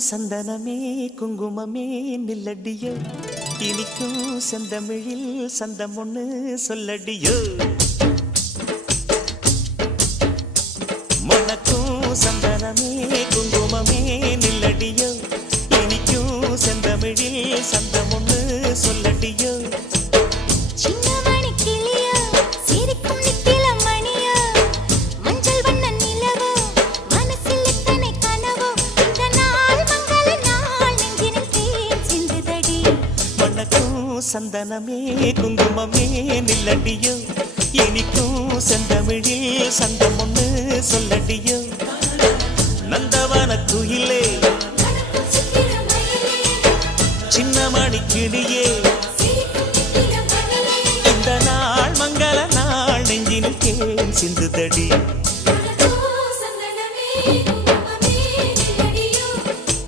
சந்தனமே குங்குமமே நில்லடியோ இனிக்கும் செந்தமிழில் சந்தம் ஒண்ணு சொல்லடியோ மணக்கும் சந்தனமே குங்குமமே நில்லடியோ இனிக்கும் செந்தமிழில் சந்தம் ஒண்ணு சொல்லடியோ சந்தனமே குங்குமமே நில்லடியோ இனிக்கும் செந்தமிழில் சந்தம் ஒண்ணு சொல்லடியோ நந்தவன குயிலே சின்னமணி கிளியே இந்த நாள் மங்கள நாள் நெஞ்சினில் தேன் சிந்துதடி